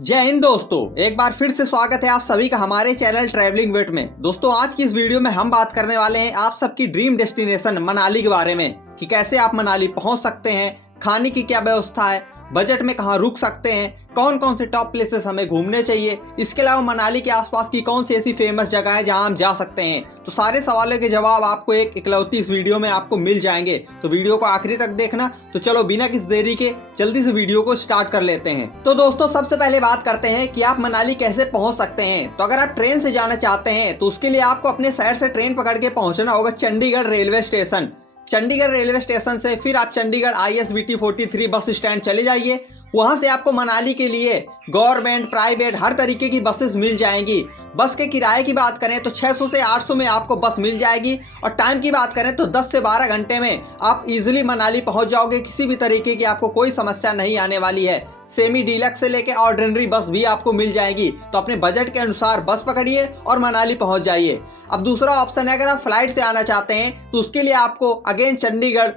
जय हिंद दोस्तों, एक बार फिर से स्वागत है आप सभी का हमारे चैनल ट्रैवलिंग विद में। दोस्तों आज की इस वीडियो में हम बात करने वाले हैं आप सबकी ड्रीम डेस्टिनेशन मनाली के बारे में कि कैसे आप मनाली पहुंच सकते हैं, खाने की क्या व्यवस्था है, बजट में कहां रुक सकते हैं, कौन कौन से टॉप प्लेसेस हमें घूमने चाहिए, इसके अलावा मनाली के आसपास की कौन सी ऐसी फेमस जगह है जहां हम जा सकते हैं। तो सारे सवालों के जवाब आपको एक इकलौती इस वीडियो में आपको मिल जाएंगे। तो वीडियो को आखिरी तक देखना। तो चलो बिना किसी देरी के जल्दी से वीडियो को स्टार्ट कर लेते हैं। तो दोस्तों सबसे पहले बात करते हैं कि आप मनाली कैसे पहुंच सकते हैं। तो अगर आप ट्रेन से जाना चाहते हैं तो उसके लिए आपको अपने शहर से ट्रेन पकड़ के पहुंचना होगा Chandigarh railway station. Chandigarh railway station से फिर आप चंडीगढ़ ISBT 43 बस स्टैंड चले जाइए। वहां से आपको मनाली के लिए गवर्नमेंट, प्राइवेट हर तरीके की बसेस मिल जाएंगी। बस के किराए की बात करें तो 600 से 800 में आपको बस मिल जाएगी और टाइम की बात करें तो 10 से 12 घंटे में आप इजीली मनाली पहुंच जाओगे। किसी भी तरीके की आपको कोई समस्या नहीं आने वाली है। सेमी डीलक्स से लेके ऑर्डिनरी बस भी आपको मिल जाएगी। तो अपने बजट के अनुसार बस पकड़िए और मनाली पहुंच जाइए। अब दूसरा ऑप्शन है, अगर आप फ्लाइट से आना चाहते हैं तो उसके लिए आपको अगेन चंडीगढ़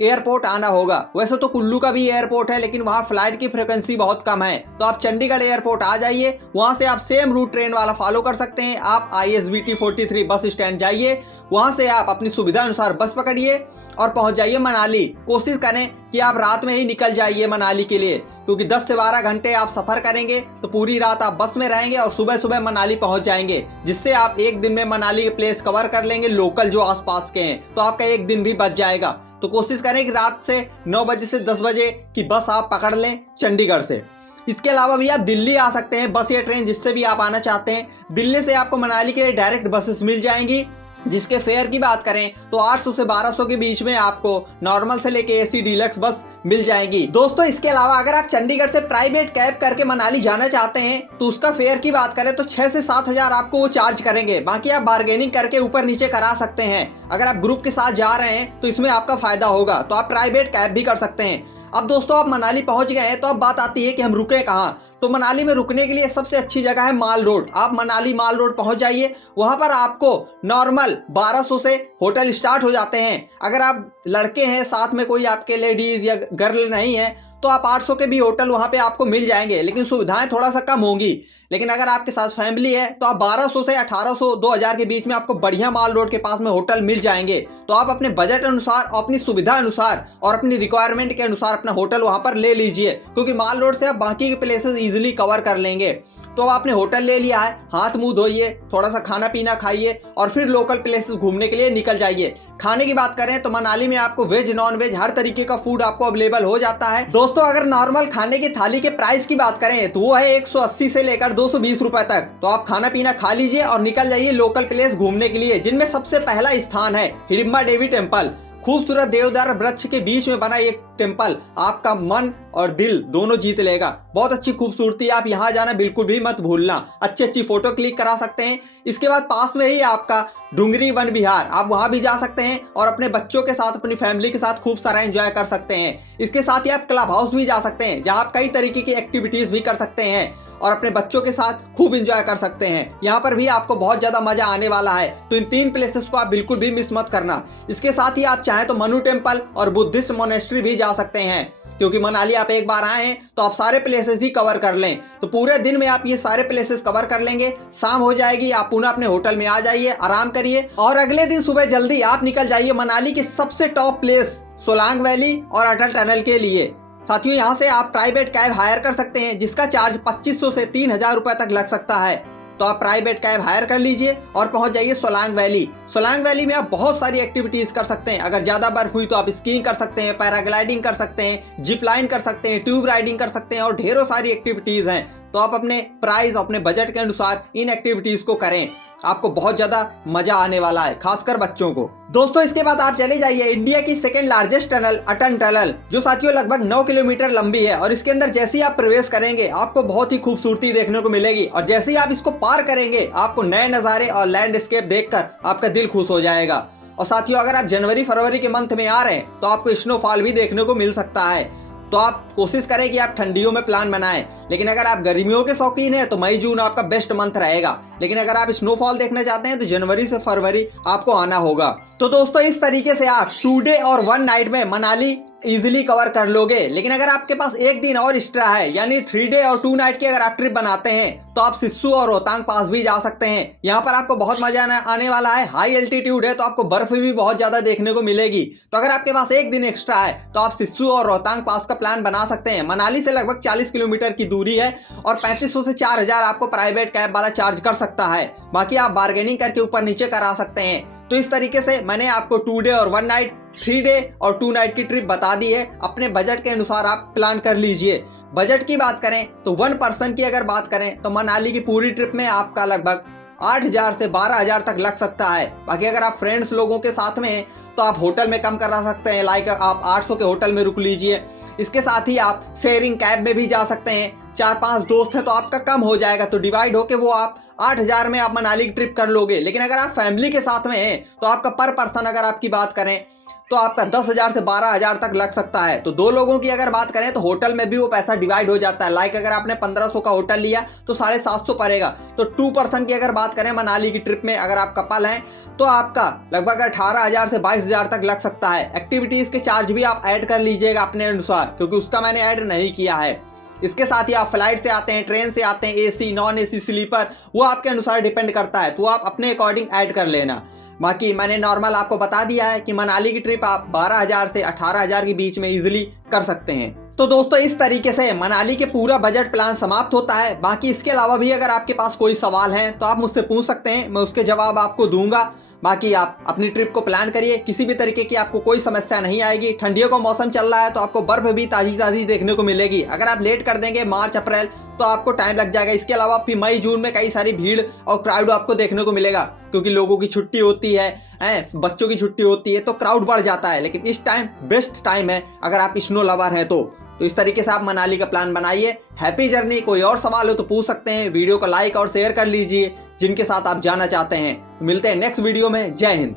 एयरपोर्ट आना होगा। वैसे तो कुल्लू का भी एयरपोर्ट है लेकिन वहाँ फ्लाइट की फ्रिक्वेंसी बहुत कम है। तो आप चंडीगढ़ एयरपोर्ट आ जाइए, वहाँ से आप सेम रूट ट्रेन वाला फॉलो कर सकते हैं। आप ISBT 43 बस स्टैंड जाइए, वहाँ से आप अपनी सुविधा अनुसार बस पकड़िए और पहुँच जाइए मनाली। कोशिश करें कि आप रात में ही निकल जाइए मनाली के लिए, क्योंकि 10 से 12 घंटे आप सफ़र करेंगे तो पूरी रात आप बस में रहेंगे और सुबह सुबह मनाली पहुंच जाएंगे, जिससे आप एक दिन में मनाली के प्लेस कवर कर लेंगे लोकल जो आसपास के हैं। तो आपका एक दिन भी बच जाएगा। तो कोशिश करें कि रात से 9 बजे से 10 बजे की बस आप पकड़ लें चंडीगढ़ से। इसके अलावा भी आप दिल्ली आ सकते हैं, बस या ट्रेन जिससे भी आप आना चाहते हैं। दिल्ली से आपको मनाली के लिए डायरेक्ट बसेस मिल जाएंगी, जिसके फेयर की बात करें तो 800 से 1200 के बीच में आपको नॉर्मल से लेके AC डीलक्स बस मिल जाएगी। दोस्तों इसके अलावा अगर आप चंडीगढ़ से प्राइवेट कैब करके मनाली जाना चाहते हैं तो उसका फेयर की बात करें तो 6 से 7 हज़ार आपको वो चार्ज करेंगे। बाकी आप बार्गेनिंग करके ऊपर नीचे करा सकते हैं। अगर आप ग्रुप के साथ जा रहे हैं तो इसमें आपका फायदा होगा, तो आप प्राइवेट कैब भी कर सकते हैं। अब दोस्तों आप मनाली पहुंच गए हैं तो अब बात आती है कि हम रुके कहाँ। तो मनाली में रुकने के लिए सबसे अच्छी जगह है माल रोड। आप मनाली माल रोड पहुंच जाइए, वहां पर आपको नॉर्मल 1200 से होटल स्टार्ट हो जाते हैं। अगर आप लड़के हैं, साथ में कोई आपके लेडीज या गर्ल नहीं है तो आप 800 के भी होटल वहां पे आपको मिल जाएंगे, लेकिन सुविधाएं थोड़ा सा कम होंगी। लेकिन अगर आपके साथ फैमिली है तो आप 1200 से 1800 2000 के बीच में आपको बढ़िया माल रोड के पास में होटल मिल जाएंगे। तो आप अपने बजट अनुसार, अपनी सुविधा अनुसार और अपनी रिक्वायरमेंट के अनुसार अपना होटल वहां पर ले लीजिए, क्योंकि माल रोड से आप बाकी के प्लेसेस इजीली कवर कर लेंगे। तो आपने होटल ले लिया है, हाथ मुंह धोइए, थोड़ा सा खाना पीना खाइए और फिर लोकल प्लेसेस घूमने के लिए निकल जाइए। खाने की बात करें तो मनाली में आपको वेज नॉन वेज हर तरीके का फूड आपको अवेलेबल हो जाता है। दोस्तों अगर नॉर्मल खाने की थाली के प्राइस की बात करें तो वो है 180 से लेकर 220 रुपए तक। तो आप खाना पीना खा लीजिए और निकल जाइए लोकल प्लेस घूमने के लिए, जिनमें सबसे पहला स्थान है हिडिंबा देवी टेम्पल। खूबसूरत देवदार वृक्ष के बीच में बना एक टेम्पल आपका मन और दिल दोनों जीत लेगा। बहुत अच्छी खूबसूरती, आप यहाँ जाना बिल्कुल भी मत भूलना। अच्छी फोटो क्लिक करा सकते हैं। इसके बाद पास में ही आपका डुंगरी वन विहार, आप वहाँ भी जा सकते हैं और अपने बच्चों के साथ, अपनी फैमिली के साथ खूब सारा एंजॉय कर सकते हैं। इसके साथ ही आप क्लब हाउस भी जा सकते हैं, जहाँ आप कई तरीके की एक्टिविटीज भी कर सकते हैं और अपने बच्चों के साथ खूब एंजॉय कर सकते हैं। यहाँ पर भी आपको बहुत ज़्यादा मजा आने वाला है। तो इन 3 प्लेसेस को आप बिल्कुल भी मिस मत करना। इसके साथ ही आप चाहें तो मनु टेम्पल और बुद्धिस्ट मोनेस्ट्री भी जा सकते हैं, क्योंकि मनाली आप एक बार आए हैं तो आप सारे प्लेसेस ही कवर कर लें। तो पूरे दिन में आप ये सारे प्लेसेस कवर कर लेंगे। शाम हो जाएगी, आप पुनः अपने होटल में आ जाइए, आराम करिए और अगले दिन सुबह जल्दी आप निकल जाइए मनाली के सबसे टॉप प्लेस सोलांग वैली और अटल टनल के लिए। साथियों यहाँ से आप प्राइवेट कैब हायर कर सकते हैं, जिसका चार्ज 2500 से 3000 रुपए तक लग सकता है। तो आप प्राइवेट कैब हायर कर लीजिए और पहुंच जाइए सोलांग वैली। सोलांग वैली में आप बहुत सारी एक्टिविटीज कर सकते हैं। अगर ज्यादा बर्फ हुई तो आप स्कीइंग कर सकते हैं, पैराग्लाइडिंग कर सकते हैं, जिप लाइन कर सकते हैं, ट्यूब राइडिंग कर सकते हैं और ढेरों सारी एक्टिविटीज हैं। तो आप अपने प्राइस, अपने बजट के अनुसार इन एक्टिविटीज को करें। आपको बहुत ज्यादा मजा आने वाला है, खासकर बच्चों को। दोस्तों इसके बाद आप चले जाइए इंडिया की सेकेंड लार्जेस्ट टनल अटल टनल, जो साथियों लगभग 9 किलोमीटर लंबी है। और इसके अंदर जैसे ही आप प्रवेश करेंगे आपको बहुत ही खूबसूरती देखने को मिलेगी और जैसे ही आप इसको पार करेंगे आपको नए नज़ारे और लैंडस्केप देखकर आपका दिल खुश हो जाएगा। और साथियों अगर आप जनवरी फरवरी के मंथ में आ रहे हैं तो आपको स्नोफॉल भी देखने को मिल सकता है। तो आप कोशिश करें कि आप ठंडियों में प्लान बनाएं, लेकिन अगर आप गर्मियों के शौकीन हैं तो मई जून आपका बेस्ट मंथ रहेगा। लेकिन अगर आप स्नोफॉल देखना चाहते हैं तो जनवरी से फरवरी आपको आना होगा। तो दोस्तों इस तरीके से आप 2 डे और 1 नाइट में मनाली इजीली कवर कर लोगे। लेकिन अगर आपके पास एक दिन और एक्स्ट्रा है, यानी 3 डे और 2 नाइट की अगर आप ट्रिप बनाते हैं, तो आप सिस्सू और रोहतांग पास भी जा सकते हैं। यहाँ पर आपको बहुत मजा आने वाला है। हाई एल्टीट्यूड है तो आपको बर्फ भी बहुत ज्यादा देखने को मिलेगी। तो अगर आपके पास एक दिन एक्स्ट्रा है तो आप सिस्सू और रोहतांग पास का प्लान बना सकते हैं। मनाली से लगभग 40 किलोमीटर की दूरी है और 3500 से 4000 आपको प्राइवेट कैब वाला चार्ज कर सकता है। बाकी आप बार्गेनिंग करके ऊपर नीचे करा सकते हैं। तो इस तरीके से मैंने आपको 2 डे और 1 नाइट, 3 डे और 2 नाइट की ट्रिप बता दी है। अपने बजट के अनुसार आप प्लान कर लीजिए। बजट की बात करें तो 1 पर्सन की अगर बात करें तो मनाली की पूरी ट्रिप में आपका लगभग 8000 से 12000 तक लग सकता है। बाकी अगर आप फ्रेंड्स लोगों के साथ में हैं तो आप होटल में कम करा सकते हैं, लाइक आप 800 के होटल में रुक लीजिए। इसके साथ ही आप शेयरिंग कैब में भी जा सकते हैं। 4-5 दोस्त हैं तो आपका कम हो जाएगा, तो डिवाइड होके वो आप 8000 में आप मनाली की ट्रिप कर लोगे। लेकिन अगर आप फैमिली के साथ में हैं तो आपका पर पर्सन अगर आपकी बात करें तो आपका 10,000 से 12,000 तक लग सकता है। तो 2 लोगों की अगर बात करें तो होटल में भी वो पैसा डिवाइड हो जाता है। लाइक अगर आपने 1500 का होटल लिया तो 750 पड़ेगा। तो 2 पर्सन की अगर बात करें मनाली की ट्रिप में, अगर आप कपल हैं तो आपका लगभग 18,000 से 22,000 तक लग सकता है। एक्टिविटीज़ के चार्ज भी आप ऐड कर लीजिएगा अपने अनुसार, क्योंकि उसका मैंने ऐड नहीं किया है। इसके साथ ही आप फ्लाइट से आते हैं, ट्रेन से आते हैं, एसी, नॉन एसी, स्लीपर, वो आपके अनुसार डिपेंड करता है, तो आप अपने अकॉर्डिंग ऐड कर लेना। बाकी मैंने नॉर्मल आपको बता दिया है कि मनाली की ट्रिप आप 12,000 से 18,000 के बीच में इजीली कर सकते हैं। तो दोस्तों इस तरीके से मनाली के पूरा बजट प्लान समाप्त होता है। बाकी इसके अलावा भी अगर आपके पास कोई सवाल है तो आप मुझसे पूछ सकते हैं, मैं उसके जवाब आपको दूंगा। बाकी आप अपनी ट्रिप को प्लान करिए, किसी भी तरीके की आपको कोई समस्या नहीं आएगी। ठंडियों का मौसम चल रहा है तो आपको बर्फ भी ताज़ी ताज़ी देखने को मिलेगी। अगर आप लेट कर देंगे मार्च अप्रैल तो आपको टाइम लग जाएगा। इसके अलावा फिर मई जून में कई सारी भीड़ और क्राउड आपको देखने को मिलेगा, क्योंकि लोगों की छुट्टी होती है, बच्चों की छुट्टी होती है, तो क्राउड बढ़ जाता है। लेकिन इस टाइम बेस्ट टाइम है अगर आप स्नो लवर हैं तो इस तरीके से आप मनाली का प्लान बनाइए। Happy journey. कोई और सवाल हो तो पूछ सकते हैं। वीडियो को लाइक और शेयर कर लीजिए जिनके साथ आप जाना चाहते हैं। मिलते हैं नेक्स्ट वीडियो में। जय हिंद।